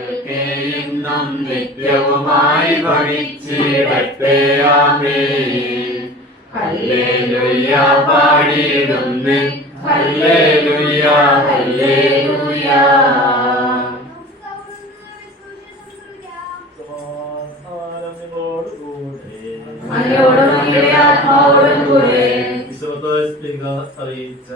ഇന്നും നിത്യവുമായി ഭവിച്ചിടട്ടെ. ആമേൻ. ഹല്ലേലൂയ പാടിയിടുന്നു. ഹല്ലേലൂയ ഹല്ലേലൂയ. അറിയിച്ച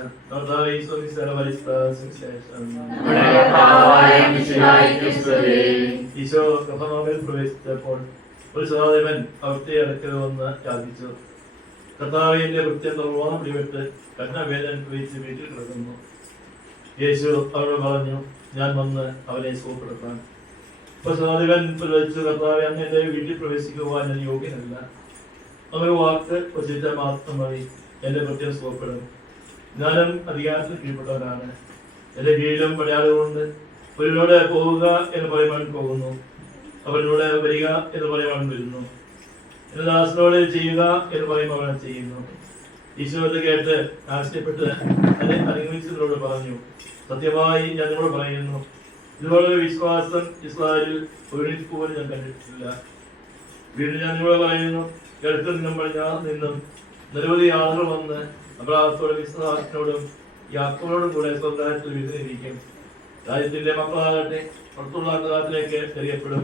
ഈശോ കഫർനഹൂമിൽ പ്രവേശിച്ചപ്പോൾ ഒരു സഹോദരൻ അവിടുത്തെ അടുക്കലെന്ന് യാചിച്ചു. കർത്താവിന്റെ കൃത്യം നിർവ്വാഹം പിടിവിട്ട് കഠിനവേദന അനുഭവിച്ച് വീട്ടിൽ കിടക്കുന്നു. യേശു അവരോട് പറഞ്ഞു, ഞാൻ വന്ന് അവനെ സുഖപ്പെടുത്താൻ. അപ്പോൾ സഹോദരൻ പ്രവചിച്ചു, കർത്താവെ, അങ്ങ് എന്റെ വീട്ടിൽ പ്രവേശിക്കുവാൻ ഞാൻ യോഗ്യനല്ല. ഒരു വാക്ക് വച്ചിട്ട് മാത്രം മതി, എന്റെ കൃത്യം സുഖപ്പെടും. ഞാനും അധികാരത്തിന് കീഴ്പ്പെട്ടവനാണ്. എന്റെ കീഴിലും പടയാളുകളുണ്ട്. അവരിലൂടെ പോവുക എന്ന് പറയുവാൻ പോകുന്നു, അവരിലൂടെ വരിക എന്ന് പറയുവാൻ വരുന്നു. എന്റെ ദാസനോട് ചെയ്യുക എന്ന് പറയുമ്പോൾ അവൻ ചെയ്യുന്നു. ഈശോ കേട്ട് ആശ്ചര്യപ്പെട്ട് എന്നെ അനുഗമിച്ചതിനോട് പറഞ്ഞു, സത്യമായി ഞാൻ നിങ്ങളോട് പറയുന്നു, ഇതുപോലൊരു വിശ്വാസം ഇസ്രായേലിൽ ഒരിടത്ത് പോലും ഞാൻ കണ്ടിട്ടില്ല. വീണ്ടും ഞാൻ നിങ്ങളോട് പറയുന്നു, എടുത്തു നിന്നും നിരവധി ആളുകൾ വന്ന് അബ്രാഹത്തോടും ഇസ്ഹാക്കിനോടും യാക്കോബോടും കൂടെ സ്വന്തത്തിൽ വിരുന്നിരിക്കും. രാജ്യത്തിന്റെ മക്കളാകട്ടെ പുറത്തുള്ള അന്ധകാരത്തിലേക്ക് എറിയപ്പെടും.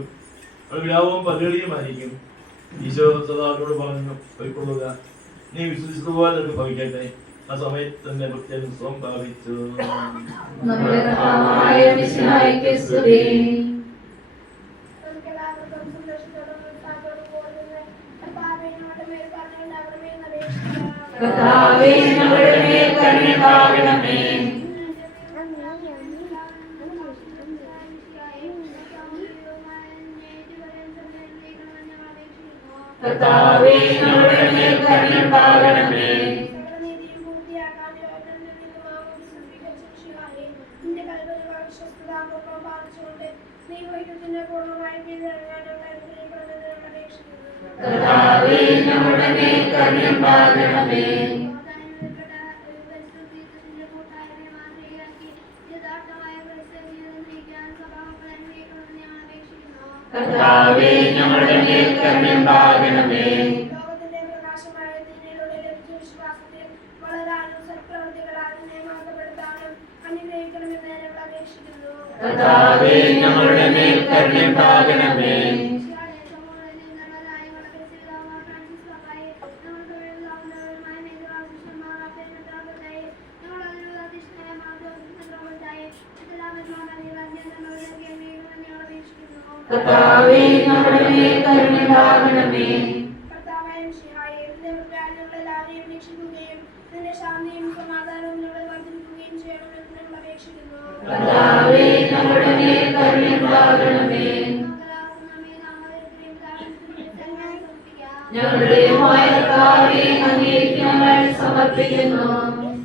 അവിടെ വിലാപവും പല്ലുകളിയുമായിരിക്കും. ഈശോ സദാനോട് പറഞ്ഞു, പോയിക്കൊള്ളുക, നീ വിശ്വസിച്ചതുപോലെ നിനക്ക് ഭവിക്കട്ടെ. ആ സമയത്ത് തന്നെ പ്രത്യേകം സ്വം ഭാവിച്ചു. കർത്താവേ, ഞങ്ങളുടെ മേൽ കരുണയാകണമേ. കർത്താവേ, ഞങ്ങളുടെ മേൽ കരുണയാകണമേ. കർത്താവേ, ഞങ്ങളുടെ മേൽ കരുണയാകണമേ. കർത്താവേ, ഞങ്ങളുടെ മേൽ കരുണയാകണമേ. ലോകത്തിന്റെ പ്രകാശമായ ദീനയിലൂടെ ലഭിച്ച വിശ്വാസത്തിൽ വളരാനും സൽപ്രവൃത്തികളാലും നിയമപ്പെടുത്താനും അനുഗ്രഹിക്കണമെന്ന് ഞങ്ങൾ അപേക്ഷിക്കുന്നു. കർത്താവേ, ഞങ്ങളുടെ മേൽ കരുണയാകണമേ. കർത്താവേ, ഞങ്ങളുടെ മേൽ കരുണയാകണമേ. കർത്താവായ മിശിഹായേ, നിന്റെ മൃഗാലയങ്ങൾ എല്ലാവരെയും രക്ഷിക്കുകയും നിന്റെ ശാന്തിയും സമാധാനവും ഞങ്ങളെ വർദ്ധിപ്പിക്കുകയും ചെയ്യണമെന്ന് ഞങ്ങൾ അപേക്ഷിക്കുന്നു. കർത്താവേ, ഞങ്ങളുടെ മേൽ കരുണയാകണമേ. ഞങ്ങളുടെ കർത്താവേ, അങ്ങേക്ക് ഞങ്ങൾ സമർപ്പിക്കുന്നു.